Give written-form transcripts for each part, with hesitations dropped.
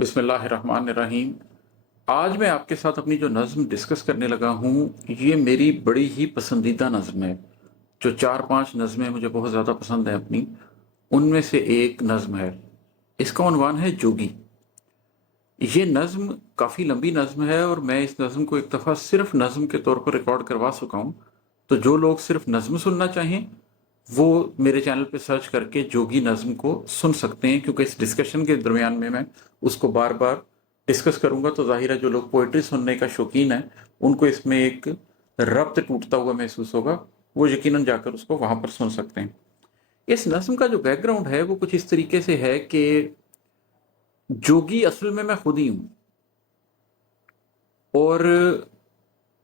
बिस्मिल्लाहिर्रहमानिर्रहीम। आज मैं आपके साथ अपनी जो नज़्म डिस्कस करने लगा हूँ, ये मेरी बड़ी ही पसंदीदा नज़्म है। जो 4-5 नज़्में मुझे बहुत ज़्यादा पसंद हैं अपनी, उनमें से एक नज़्म है। इसका उन्वान है जोगी। ये नज़्म काफ़ी लंबी नज़्म है और मैं इस नज़्म को एक दफ़ा सिर्फ़ नज़्म के तौर पर रिकॉर्ड करवा चुका हूँ। तो जो लोग सिर्फ़ नज़्म सुनना चाहें, वो मेरे चैनल पे सर्च करके जोगी नज़्म को सुन सकते हैं, क्योंकि इस डिस्कशन के दरमियान में मैं उसको बार-बार डिस्कस करूँगा। तो ज़ाहिर है जो लोग पोएट्री सुनने का शौकीन है, उनको इसमें एक रब्त टूटता हुआ महसूस होगा। वो यकीनन जाकर उसको वहाँ पर सुन सकते हैं। इस नज़्म का जो बैकग्राउंड है वो कुछ इस तरीके से है कि जोगी असल में मैं खुद ही हूँ और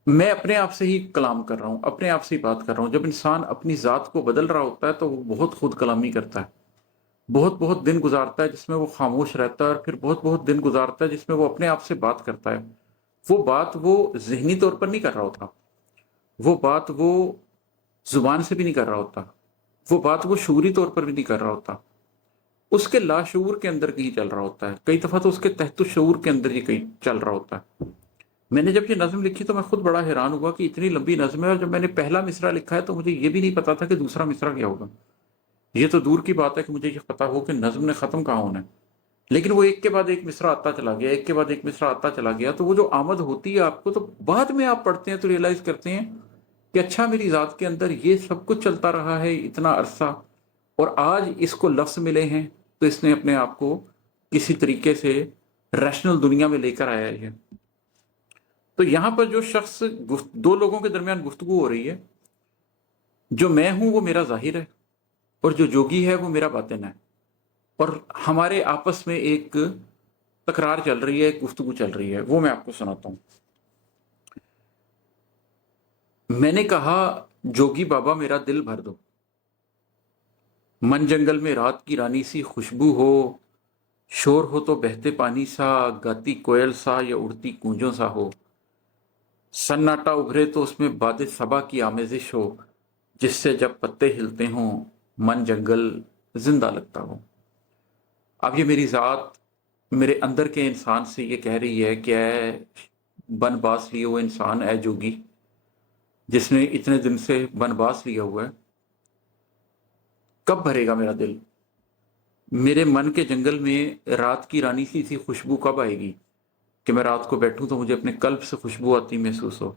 मैं अपने आप से ही कलाम कर रहा हूँ, अपने आप से ही बात कर रहा हूँ। जब इंसान अपनी ज़ात को बदल रहा होता है तो वो बहुत खुद कलामी करता है। बहुत-बहुत दिन गुज़ारता है जिसमें वो खामोश रहता है और फिर बहुत-बहुत दिन गुज़ारता है जिसमें वो अपने आप से बात करता है। वो बात वो ज़हनी तौर पर नहीं कर रहा होता। वो बात वो ज़ुबान से भी नहीं कर रहा होता। वो बात वो शऊरी तौर पर भी नहीं कर रहा होता। उसके लाशऊर के अंदर कहीं चल रहा होता है। कई दफ़ा तो उसके तहत-उश-शऊर के अंदर ये कहीं चल रहा होता है। मैंने जब ये नज़्म लिखी तो मैं खुद बड़ा हैरान हुआ कि इतनी लंबी नज़्म है और जब मैंने पहला मिसरा लिखा है तो मुझे ये भी नहीं पता था कि दूसरा मिसरा क्या होगा। ये तो दूर की बात है कि मुझे ये पता हो कि नज़्म ने ख़त्म कहाँ होना है। लेकिन वो एक के बाद एक मिसरा आता चला गया, एक के बाद एक मिसरा आता चला गया। तो वो जो आमद होती है आपको, तो बाद में आप पढ़ते हैं तो रियलाइज़ करते हैं कि अच्छा, मेरी ज़ात के अंदर ये सब कुछ चलता रहा है इतना अरसा और आज इसको लफ्ज़ मिले हैं, तो इसने अपने आप को किसी तरीके से रैशनल दुनिया में लेकर आया है। तो यहाँ पर जो शख्स दो लोगों के दरमियान गुफ्तगू हो रही है, जो मैं हूँ वो मेरा ज़ाहिर है और जो जोगी है वो मेरा बातिन है। और हमारे आपस में एक तकरार चल रही है, एक गुफ्तगू चल रही है, वो मैं आपको सुनाता हूँ। मैंने कहा, जोगी बाबा मेरा दिल भर दो। मन जंगल में रात की रानी सी खुशबू हो, शोर हो तो बहते पानी सा, गाती कोयल सा या उड़ती कूंजों सा हो। सन्नाटा उभरे तो उसमें बादे सबा की आमेजिश हो, जिससे जब पत्ते हिलते हों मन जंगल जिंदा लगता हो। अब ये मेरी ज़ात मेरे अंदर के इंसान से ये कह रही है कि ऐ बनबास लिए हुए इंसान, ऐ जोगी जिसने इतने दिन से बनबास लिया हुआ है, कब भरेगा मेरा दिल? मेरे मन के जंगल में रात की रानी सी खुशबू कब आएगी कि मैं रात को बैठूं तो मुझे अपने कल्ब से खुशबू आती महसूस हो।